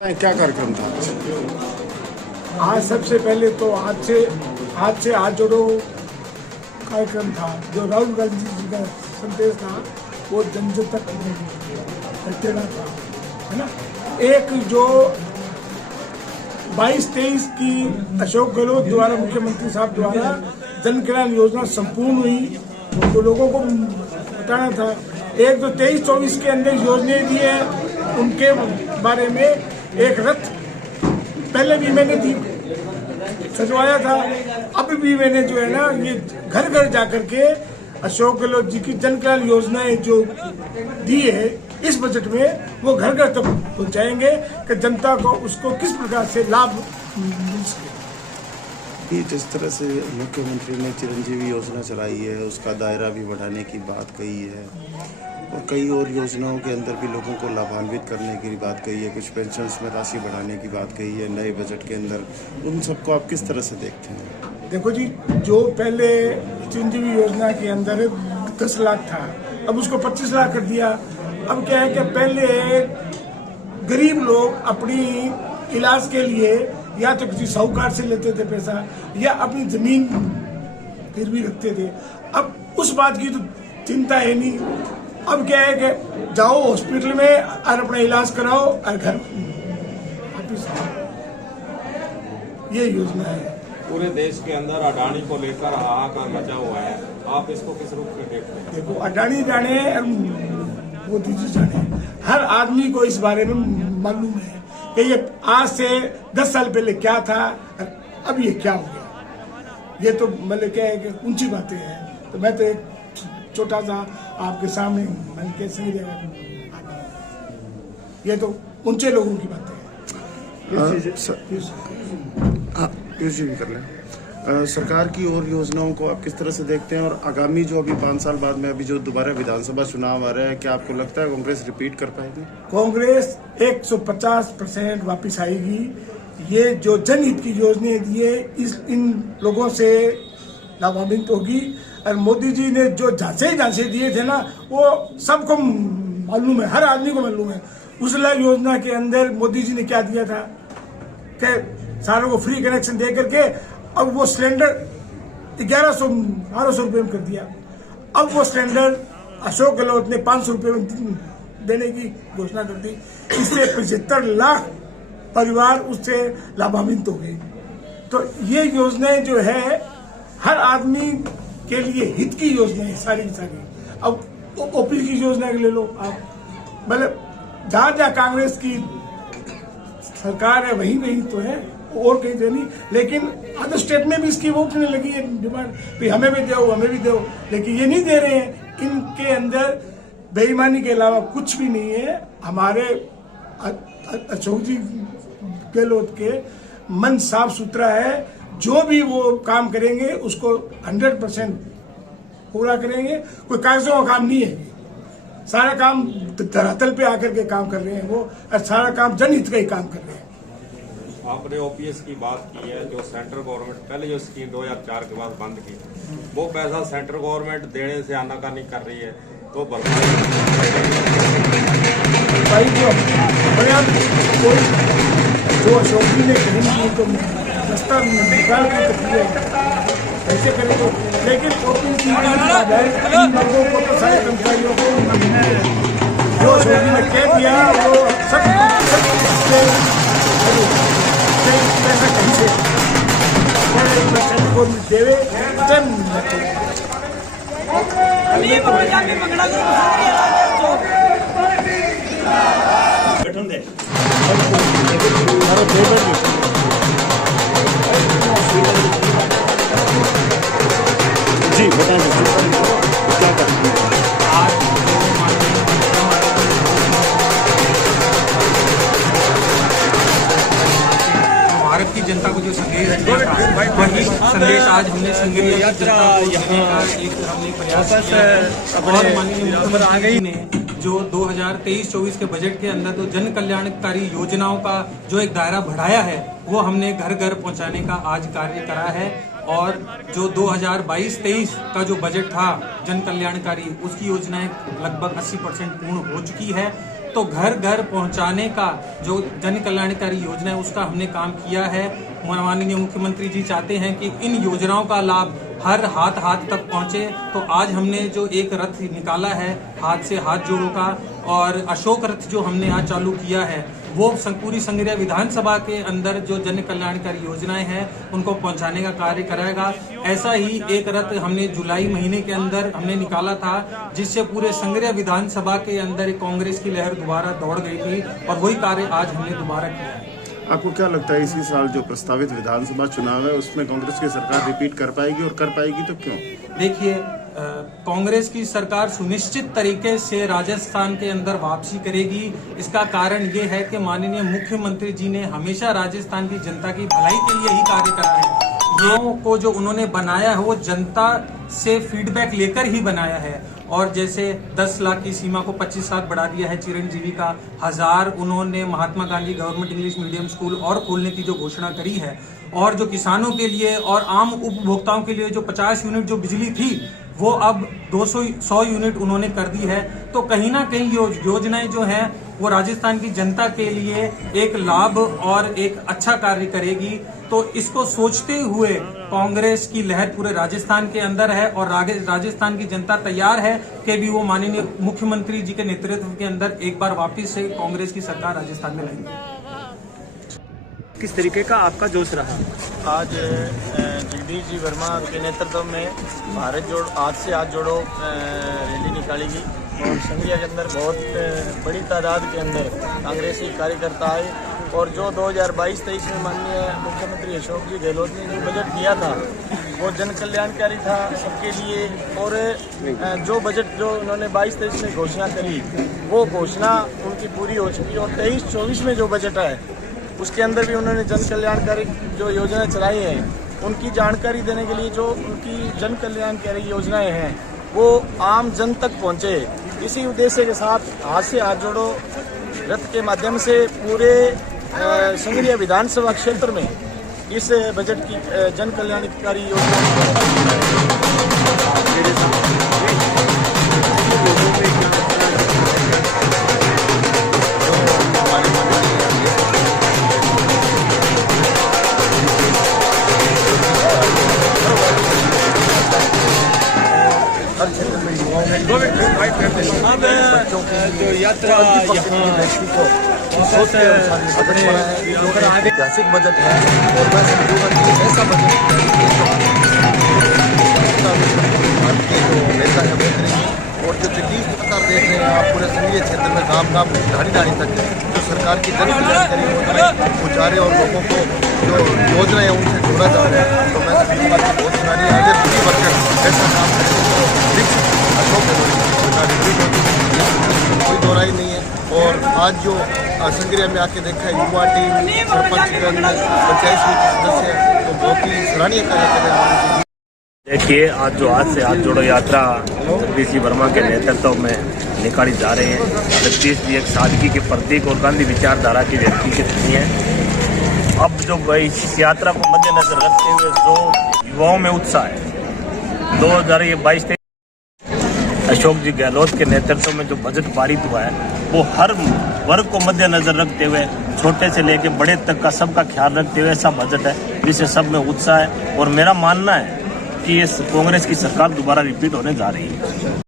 क्या कार्यक्रम था आज सबसे पहले तो आज से हाथ जोड़ो कार्यक्रम था। जो राहुल गांधी जी का संदेश था वो जन जन तक पहुंचेगा था, है ना। एक जो 22-23 की अशोक गहलोत द्वारा, मुख्यमंत्री साहब द्वारा जन कल्याण योजना संपूर्ण हुई, तो लोगों को बताना था। एक जो 23-24 के अंदर योजनाएं दी है उनके बारे में एक रथ पहले भी मैंने सजवाया था, अब भी मैंने जो है ना ये घर घर जाकर के अशोक गहलोत जी की जन कल्याण योजनाएं जो दी है इस बजट में वो घर घर तक पहुंचाएंगे कि जनता को उसको किस प्रकार से लाभ मिल सके। जिस तरह से मुख्यमंत्री ने चिरंजीवी योजना चलाई है उसका दायरा भी बढ़ाने की बात कही है और कई और योजनाओं के अंदर भी लोगों को लाभान्वित करने की बात कही है, कुछ पेंशन्स में राशि बढ़ाने की बात कही है नए बजट के अंदर, उन सबको आप किस तरह से देखते हैं? देखो जी, जो पहले चिरंजीवी योजना के अंदर 10 लाख था, अब उसको 25 लाख कर दिया। अब क्या है कि पहले गरीब लोग अपनी इलाज के लिए या तो किसी साहूकार से लेते थे पैसा या अपनी जमीन गिरवी रखते थे। अब उस बात की तो चिंता है नहीं। अब क्या है कि जाओ हॉस्पिटल में और अपना इलाज कराओ और घर वापिस आओ, ये योजना है। पूरे देश के अंदर अडानी को लेकर हाहाकार मचा हुआ है, आप इसको किस रूप में देखते हैं? देखो, अडानी जाने मोदी जी जाने, हर आदमी को इस बारे में मालूम है कि ये आज से 10 साल पहले क्या था अब ये क्या हो गया। ये तो मतलब क्या है कि ऊंची बातें हैं, तो मैं तो एक छोटा सा आपके सामने मन के सही जगह, ये तो ऊंचे लोगों की बातें हैं। पीयूष जी भी कर लें। सरकार की और योजनाओं को आप किस तरह से देखते हैं और आगामी जो अभी 5 साल बाद में अभी जो दोबारा विधानसभा चुनाव आ रहा है, क्या आपको लगता है कांग्रेस रिपीट कर पाएगी? कांग्रेस 150% वापिस आएगी। ये जो जनहित की योजनाएं दी है इन लोगों से लाभान्वित होगी। और मोदी जी ने जो झांसे दिए थे ना वो सबको मालूम है, हर आदमी को मालूम है। उजला योजना के अंदर मोदी जी ने क्या दिया था कि सारों को फ्री कनेक्शन दे करके अब वो सिलेंडर 1100-1200 रुपये में कर दिया। अब वो सिलेंडर अशोक गहलोत ने 500 रुपये में देने की घोषणा कर दी। इससे 75 लाख परिवार उससे लाभान्वित हो गए। तो ये योजनाएं जो है हर आदमी के लिए हित की योजना है सारी की सारी। अब ओपी की योजना ले लो आप, मतलब जहाँ कांग्रेस की सरकार है वहीं तो है और कहीं से नहीं। लेकिन अदर स्टेट में भी इसकी वो उठने लगी है डिमांड, भाई हमें भी दो, लेकिन ये नहीं दे रहे हैं। इनके अंदर बेईमानी के अलावा कुछ भी नहीं है। हमारे अशोक जी गहलोत के मन साफ सुथरा है, जो भी वो काम करेंगे उसको 100% पूरा करेंगे। कोई कागजों का काम नहीं है, सारा काम धरातल पे आकर के काम कर रहे हैं वो, और सारा काम जनहित का ही काम कर रहे हैं। आपने ओपीएस की बात की है, जो सेंट्रल गवर्नमेंट पहले जो स्कीम 2004 के बाद बंद की, वो पैसा सेंट्रल गवर्नमेंट देने से आनाकानी कर रही है, तो भाई जो अशोक जी ने कही तो रास्ता निकाल के ऐसे करेंगे। लेकिन लोगों को तो सारे कर्मचारियों को जो अशोक जी ने कह दिया वो सब पैसा कहीं से को देवे गठन दे जी बताएं क्या करते हैं। भारत की जनता को जो संदेश दिया था वही संदेश आज हमने संग्रह जनता को देने का एक हमने प्रयास किया है। और माननीय मुख्यमंत्री ने जो 2023-24 के बजट के अंदर तो जन कल्याणकारी योजनाओं का जो एक दायरा बढ़ाया है वो हमने घर घर पहुंचाने का आज कार्य करा है। और जो 2022-23 का जो बजट था जन कल्याणकारी, उसकी योजनाएं लगभग 80% पूर्ण हो चुकी है। तो घर घर पहुंचाने का जो जन कल्याणकारी योजना है उसका हमने काम किया है। माननीय मुख्यमंत्री जी चाहते हैं कि इन योजनाओं का लाभ हर हाथ तक पहुंचे, तो आज हमने जो एक रथ निकाला है हाथ से हाथ जोड़ो का, और अशोक रथ जो हमने आज चालू किया है वो पूरी संगरिया विधानसभा के अंदर जो जन कल्याणकारी योजनाएं हैं उनको पहुंचाने का कार्य कराएगा। ऐसा ही एक रथ हमने जुलाई महीने के अंदर हमने निकाला था, जिससे पूरे संगरिया विधानसभा के अंदर कांग्रेस की लहर दोबारा दौड़ गई थी, और वही कार्य आज हमने दोबारा किया है। आपको क्या लगता है इसी साल जो प्रस्तावित विधानसभा चुनाव है उसमें कांग्रेस की सरकार रिपीट कर पाएगी, और कर पाएगी तो क्यों? देखिए, कांग्रेस की सरकार सुनिश्चित तरीके से राजस्थान के अंदर वापसी करेगी। इसका कारण ये है कि माननीय मुख्यमंत्री जी ने हमेशा राजस्थान की जनता की भलाई के लिए ही कार्य करा है। गाँव को जो उन्होंने बनाया है वो जनता से फीडबैक लेकर ही बनाया है, और जैसे 10 लाख की सीमा को 25 लाख बढ़ा दिया है चिरंजीवी का, 1000 उन्होंने Mahatma Gandhi government English medium school और खोलने की जो घोषणा करी है, और जो किसानों के लिए और आम उपभोक्ताओं के लिए जो 50 यूनिट जो बिजली थी वो अब 100 यूनिट उन्होंने कर दी है। तो कहीं ना कहीं योजनाएं जो हैं वो राजस्थान की जनता के लिए एक लाभ और एक अच्छा कार्य करेगी। तो इसको सोचते हुए कांग्रेस की लहर पूरे राजस्थान के अंदर है, और राजस्थान की जनता तैयार है कि भी वो माननीय मुख्यमंत्री जी के नेतृत्व के अंदर एक बार वापस से कांग्रेस की सरकार राजस्थान में लाएंगे। किस तरीके का आपका जोश रहा? आज जगदीश जी वर्मा के नेतृत्व में भारत जोड़ो आज से हाथ जोड़ो रैली निकाली गई, और संगरिया के अंदर बहुत बड़ी तादाद के अंदर कांग्रेसी कार्यकर्ता आए, और जो 2022-23 में माननीय मुख्यमंत्री अशोक जी गहलोत ने जो बजट दिया था वो जन कल्याणकारी था सबके लिए, और जो बजट जो उन्होंने 22-23 में घोषणा करी वो घोषणा उनकी पूरी हो चुकी, और 23-24 में जो बजट है उसके अंदर भी उन्होंने जन कल्याणकारी जो योजनाएं चलाई हैं उनकी जानकारी देने के लिए जो उनकी जन कल्याणकारी योजनाएं हैं वो आम जन तक पहुंचे। इसी उद्देश्य के साथ हाथ से हाथ जोड़ो रथ के माध्यम से पूरे संगरिया विधानसभा क्षेत्र में इस बजट की जन कल्याणकारी योजना हर क्षेत्र में युवाओं में बच्चों की जो यात्रा ऐतिहासिक बजट है, और मैं समझूंगा कि ऐसा बजट के जो नेता है वो करेंगे, और जो जगदीश लगातार देख रहे हैं आप पूरे संगरिया क्षेत्र में गाँव ढाड़ी तक जो सरकार की जन कल्याणकारी योजनाएं पहुँचा रहे और लोगों को जो योजना है उनसे जोड़ा जा रहा है, तो मैं समझूंगा कि बहुत सारी आगे पूरी बजट ऐसा काम करेंगे। अशोक कोई दोहराई नहीं है, और आज जो संगरिया में आके देखा है युवा टीम सरपंच पंचायत समिति सदस्य तो बहुत ही सराहनीय कार्य कर रहे हैं। देखिए, आज से हाथ जोड़ो यात्रा जगदीश जी वर्मा के नेतृत्व में निकाली जा रही है। जगदीश जी एक सादगी के प्रतीक और गांधी विचारधारा की व्यक्ति की नहीं है। अब जो इस यात्रा को मद्देनजर रखते हुए जो युवाओं में उत्साह है, 2022 अशोक जी गहलोत के नेतृत्व में जो बजट पारित हुआ है वो हर वर्ग को मद्देनजर रखते हुए छोटे से लेकर बड़े तक का सबका ख्याल रखते हुए ऐसा बजट है जिससे सब में उत्साह है, और मेरा मानना है कि ये कांग्रेस की सरकार दोबारा रिपीट होने जा रही है।